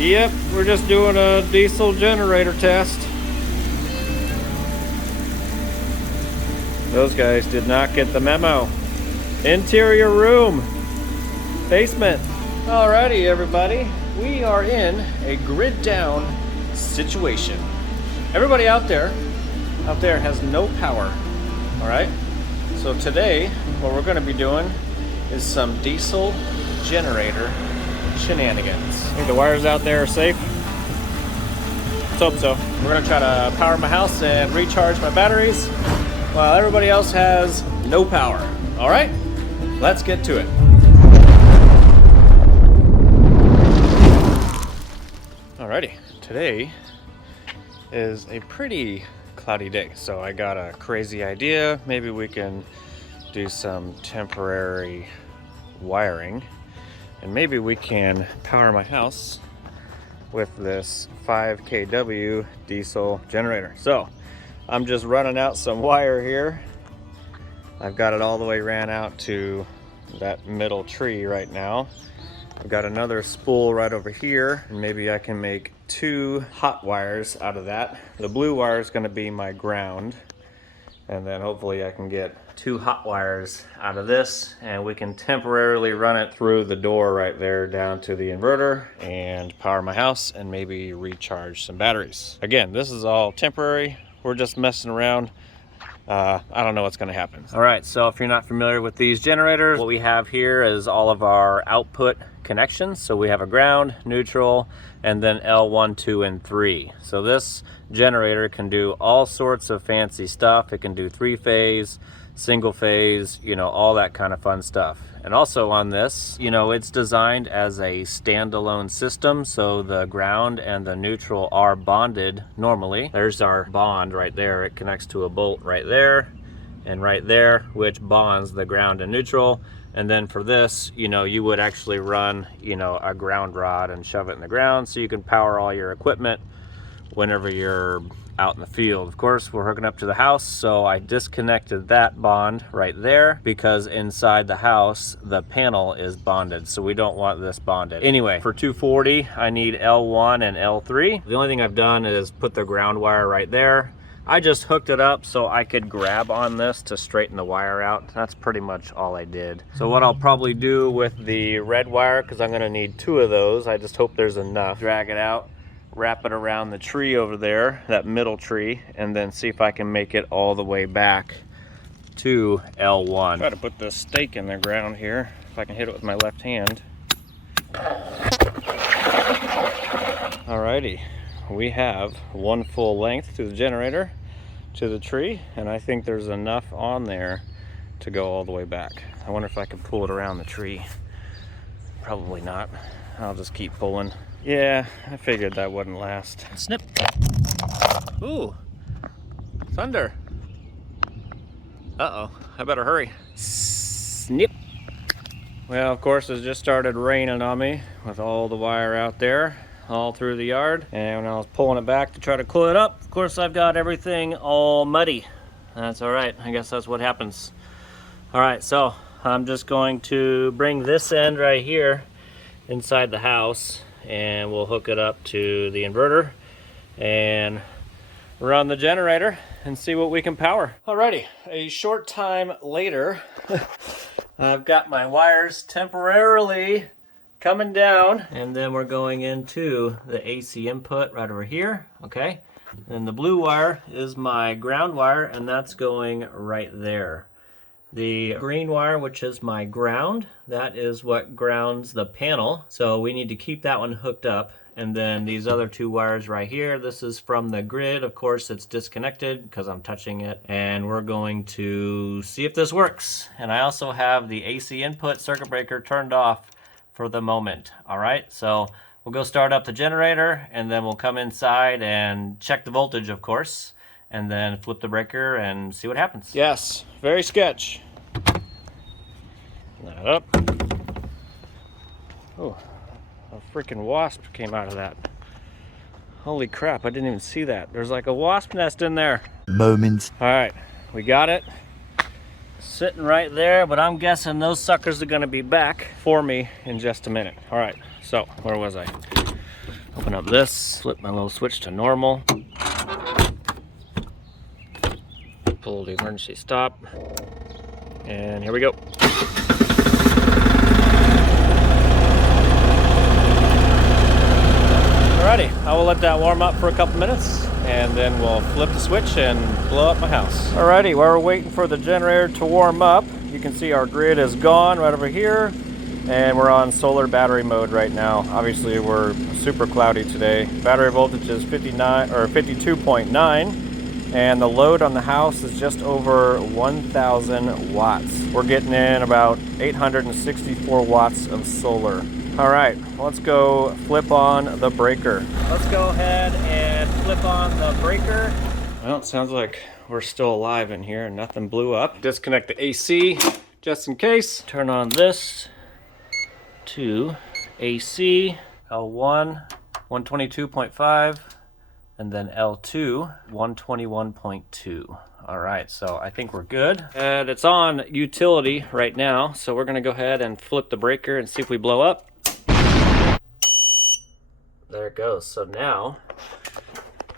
Yep, we're just doing a diesel generator test. Those guys did not get the memo. Interior room, basement. Alrighty, everybody, we are in a grid down situation. Everybody out there has no power. All right. So today, what we're going to be doing is some diesel generator shenanigans. I think the wires out there are safe. Let's hope so. We're going to try to power my house and recharge my batteries while everybody else has no power. All right, let's get to it. Alrighty, today is a pretty cloudy day, so I got a crazy idea. Maybe we can do some temporary wiring, and maybe we can power my house with this 12kw diesel generator. So I'm just running out some wire here. I've got it all the way ran out to that middle tree right now. I've got another spool right over here, and maybe I can make 2 hot wires out of that. The blue wire is going to be my ground, and then hopefully I can get 2 hot wires out of this, and we can temporarily run it through the door right there down to the inverter and power my house and maybe recharge some batteries. Again, this is all temporary. We're just messing around. I don't know what's going to happen. All right, so if you're not familiar with these generators, what we have here is all of our output connections. So we have a ground, neutral, and then L1, 2, and 3. So this generator can do all sorts of fancy stuff. It can do 3-phase, single phase, you know, all that kind of fun stuff. And also on this, you know, it's designed as a standalone system, so the ground and the neutral are bonded normally. There's our bond right there. It connects to a bolt right there and right there, which bonds the ground and neutral. And then for this, you know, you would actually run, you know, a ground rod and shove it in the ground so you can power all your equipment whenever you're out in the field. Of course, we're hooking up to the house, so I disconnected that bond right there because inside the house the panel is bonded, so we don't want this bonded. Anyway, for 240 I need L1 and L3. The only thing I've done is put the ground wire right there. I just hooked it up so I could grab on this to straighten the wire out. That's pretty much all I did. So what I'll probably do with the red wire, because I'm going to need 2 of those, I just hope there's enough, drag it out, wrap it around the tree over there, that middle tree, and then see if I can make it all the way back to L1. Try to put the stake in the ground here, if I can hit it with my left hand. Alrighty, we have 1 full length to the generator, to the tree, and I think there's enough on there to go all the way back. I wonder if I can pull it around the tree. Probably not. I'll just keep pulling. Yeah, I figured that wouldn't last. Snip. Ooh, thunder. Uh-oh, I better hurry. Snip. Well, of course, it just started raining on me with all the wire out there, all through the yard. And when I was pulling it back to try to cool it up, of course, I've got everything all muddy. That's all right, I guess that's what happens. All right, so I'm just going to bring this end right here inside the house, and we'll hook it up to the inverter and run the generator and see what we can power. Alrighty, a short time later, I've got my wires temporarily coming down, and then we're going into the AC input right over here, okay? And the blue wire is my ground wire, and that's going right there. The green wire, which is my ground, that is what grounds the panel. So we need to keep that one hooked up. And then these other 2 wires right here, this is from the grid. Of course, it's disconnected because I'm touching it. And we're going to see if this works. And I also have the AC input circuit breaker turned off for the moment. All right, so we'll go start up the generator, and then we'll come inside and check the voltage, of course, and then flip the breaker and see what happens. Yes, very sketch. That up. Oh, a freaking wasp came out of that. Holy crap, I didn't even see that. There's like a wasp nest in there. Moments. All right, we got it. Sitting right there, but I'm guessing those suckers are gonna be back for me in just a minute. All right, so where was I? Open up this, flip my little switch to normal. Pull the emergency stop. And here we go. Alrighty, I will let that warm up for a couple minutes and then we'll flip the switch and blow up my house. Alrighty, while we're waiting for the generator to warm up, you can see our grid is gone right over here and we're on solar battery mode right now. Obviously we're super cloudy today. Battery voltage is 59 or 52.9 and the load on the house is just over 1,000 watts. We're getting in about 864 watts of solar. All right, let's go flip on the breaker. Let's go ahead and flip on the breaker. Well, it sounds like we're still alive in here and nothing blew up. Disconnect the AC just in case. Turn on this to AC, L1, 122.5, and then L2, 121.2. All right, so I think we're good. And it's on utility right now, so we're gonna go ahead and flip the breaker and see if we blow up. There it goes. So now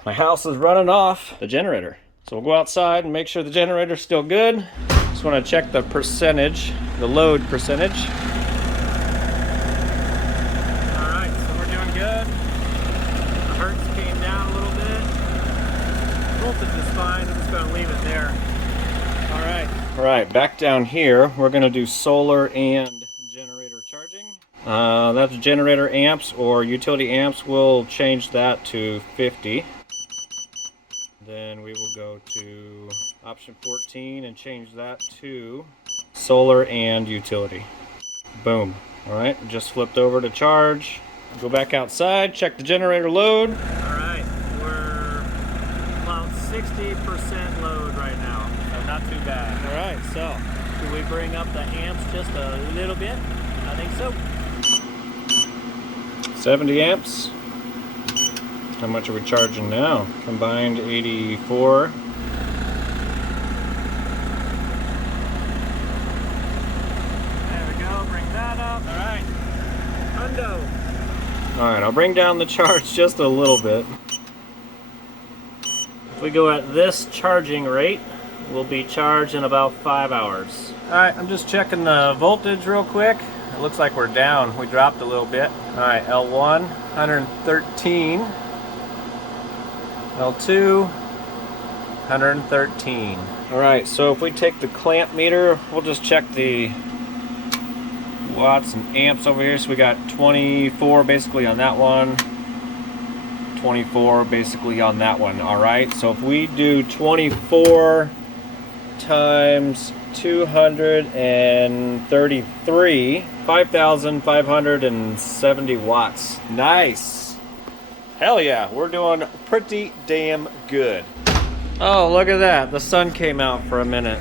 my house is running off the generator. So we'll go outside and make sure the generator's still good. Just want to check the percentage, the load percentage. All right, so we're doing good. The hertz came down a little bit. Voltage is fine. I'm just going to leave it there. All right. All right, back down here, we're going to do solar and generator charging. That's generator amps or utility amps. We'll change that to 50. Then we will go to option 14 and change that to solar and utility. Boom. All right, just flipped over to charge. Go back outside, check the generator load. All right, we're about 60% load right now, so not too bad. All right, so should we bring up the amps just a little bit? I think so. 70 amps. How much are we charging now? Combined 84. There we go, bring that up. All right, hundo. All right, I'll bring down the charge just a little bit. If we go at this charging rate, we'll be charged in about 5 hours. All right, I'm just checking the voltage real quick. It looks like we're down. We dropped a little bit. All right, L1, 113. L2, 113. All right, so if we take the clamp meter, we'll just check the watts and amps over here. So we got 24 basically on that one, 24 basically on that one. All right, so if we do 24 times 233, 5,570 watts. Nice. Hell yeah, we're doing pretty damn good. Oh, look at that. The sun came out for a minute.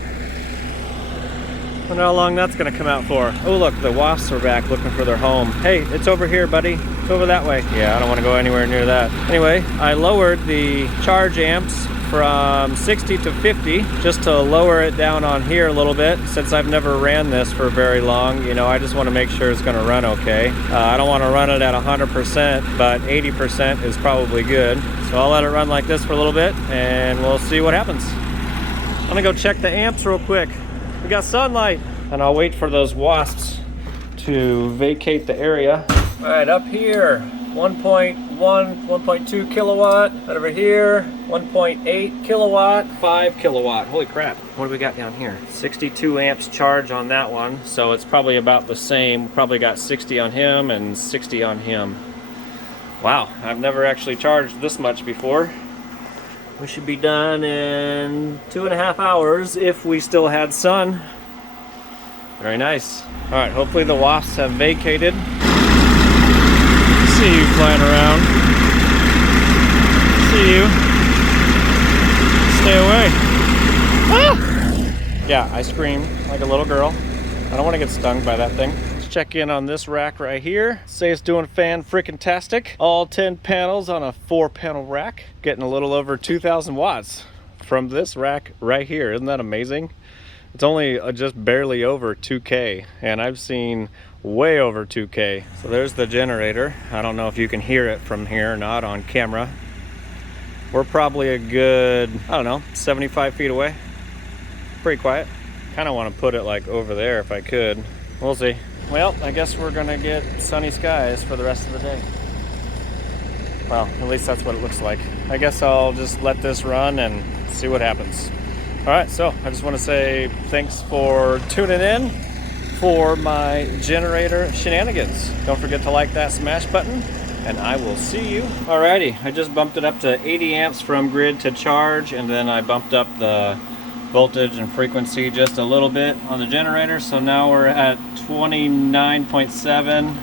Wonder how long that's gonna come out for. Oh, look, the wasps are back looking for their home. Hey, it's over here, buddy. It's over that way. Yeah, I don't wanna go anywhere near that. Anyway, I lowered the charge amps from 60 to 50 just to lower it down on here a little bit. Since I've never ran this for very long, you know, I just want to make sure it's going to run okay. I don't want to run it at 100%, but 80% is probably good. So I'll let it run like this for a little bit and we'll see what happens. I'm gonna go check the amps real quick. We got sunlight. And I'll wait for those wasps to vacate the area. All right, up here, 1.2 kilowatt. Right over here, 1.8 kilowatt, 5 kilowatt. Holy crap. What do we got down here? 62 amps charge on that one. So it's probably about the same. Probably got 60 on him and 60 on him. Wow, I've never actually charged this much before. We should be done in 2.5 hours if we still had sun. Very nice. All right, hopefully the wasps have vacated. See you flying around. See you. Stay away. Ah! Yeah, I screamed like a little girl. I don't want to get stung by that thing. Let's check in on this rack right here. Say it's doing fan-frickin-tastic. All 10 panels on a 4-panel rack. Getting a little over 2,000 watts from this rack right here. Isn't that amazing? It's only just barely over 2K, and I've seen way over 2K. So there's the generator. I don't know if you can hear it from here or not on camera. We're probably a good, I don't know, 75 feet away. Pretty quiet. Kind of want to put it like over there if I could. We'll see. Well, I guess we're gonna get sunny skies for the rest of the day. Well, at least that's what it looks like. I guess I'll just let this run and see what happens. All right, so I just want to say thanks for tuning in for my generator shenanigans. Don't forget to like that smash button, and I will see you. Alrighty, I just bumped it up to 80 amps from grid to charge, and then I bumped up the voltage and frequency just a little bit on the generator. So now we're at 29.7,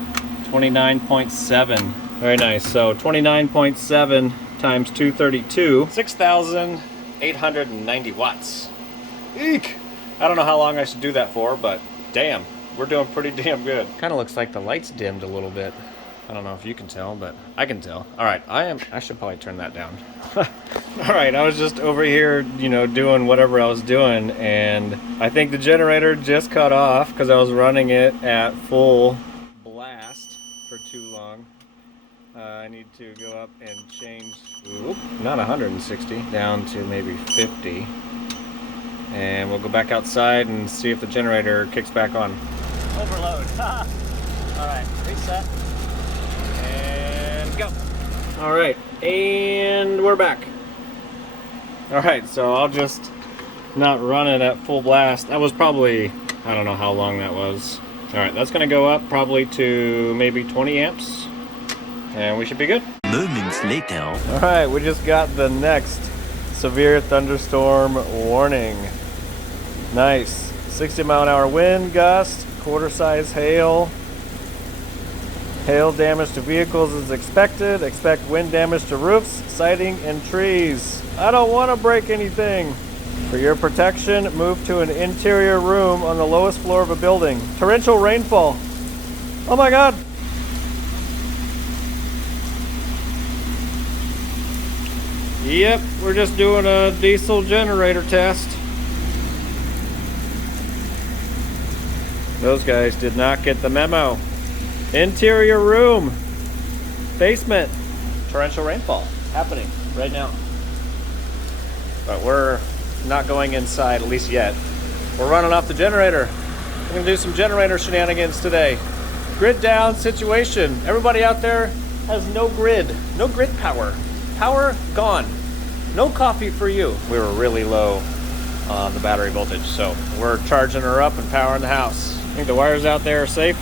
29.7. Very nice. So 29.7 times 232, 6,890 watts. Eek! I don't know how long I should do that for, but damn, we're doing pretty damn good. Kind of looks like the lights dimmed a little bit. I don't know if you can tell, but I can tell. All right, I should probably turn that down. All right, I was just over here, you know, doing whatever I was doing, and I think the generator just cut off because I was running it at full blast for too long. I need to go up and change, not 160, down to maybe 50. And we'll go back outside and see if the generator kicks back on. Overload. All right, reset. And go. All right, and we're back. All right, so I'll just not run it at full blast. That was probably, I don't know how long that was. All right, that's gonna go up probably to maybe 20 amps. And we should be good. Moments later. All right, we just got the next severe thunderstorm warning. Nice. 60-mile-an-hour wind gust, quarter-size hail. Hail damage to vehicles is expected. Expect wind damage to roofs, siding, and trees. I don't want to break anything. For your protection, move to an interior room on the lowest floor of a building. Torrential rainfall. Oh my God. Yep, we're just doing a diesel generator test. Those guys did not get the memo. Interior room, basement, torrential rainfall happening right now. But we're not going inside, at least yet. We're running off the generator. We're gonna do some generator shenanigans today. Grid down situation. Everybody out there has no grid power. Power gone. No coffee for you. We were really low on the battery voltage, so we're charging her up and powering the house. I think the wires out there are safe.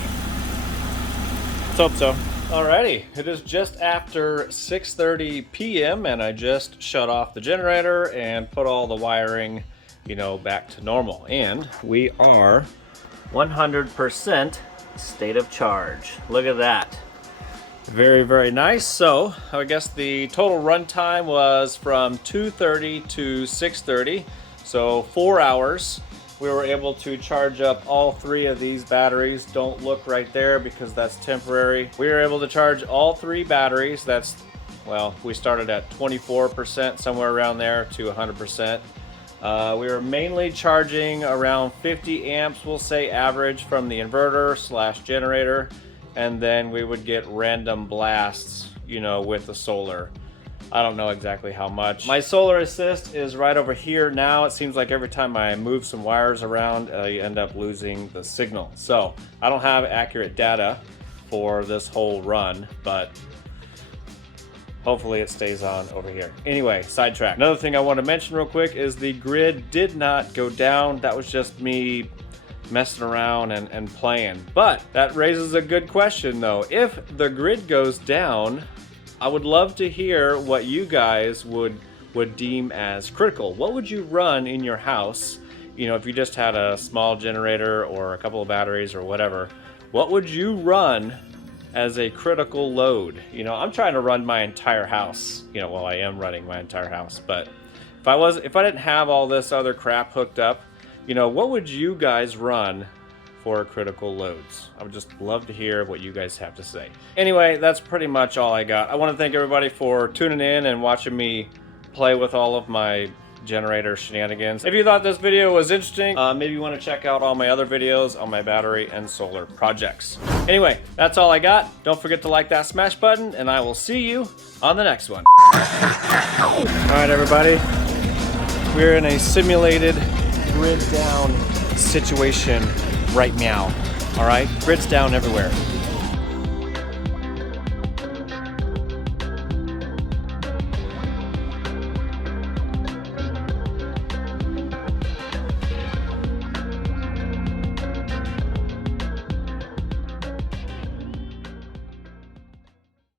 Let's hope so. Alrighty, it is just after 6:30 p.m. and I just shut off the generator and put all the wiring, you know, back to normal. And we are 100% state of charge. Look at that. Very, very nice. So I guess the total run time was from 2:30 to 6:30, so 4 hours. We were able to charge up all 3 of these batteries. Don't look right there because that's temporary. We were able to charge all 3 batteries. That's, well, we started at 24%, somewhere around there, to 100%. We were mainly charging around 50 amps, we'll say average, from the inverter / generator. And then we would get random blasts, you know, with the solar. I don't know exactly how much. My solar assist is right over here now. It seems like every time I move some wires around, you end up losing the signal. So I don't have accurate data for this whole run, but hopefully it stays on over here. Anyway, sidetrack. Another thing I want to mention real quick is the grid did not go down. That was just me messing around and playing. But that raises a good question though. If the grid goes down, I would love to hear what you guys would deem as critical. What would you run in your house? You know, if you just had a small generator or a couple of batteries or whatever, what would you run as a critical load? You know, I'm trying to run my entire house. You know, well, I am running my entire house, but if I didn't have all this other crap hooked up, you know, what would you guys run for critical loads? I would just love to hear what you guys have to say. Anyway, that's pretty much all I got. I want to thank everybody for tuning in and watching me play with all of my generator shenanigans. If you thought this video was interesting, maybe you want to check out all my other videos on my battery and solar projects. Anyway, that's all I got. Don't forget to like that smash button, and I will see you on the next one. All right, everybody. We're in a simulated grid down situation right now. All right, grid's down everywhere.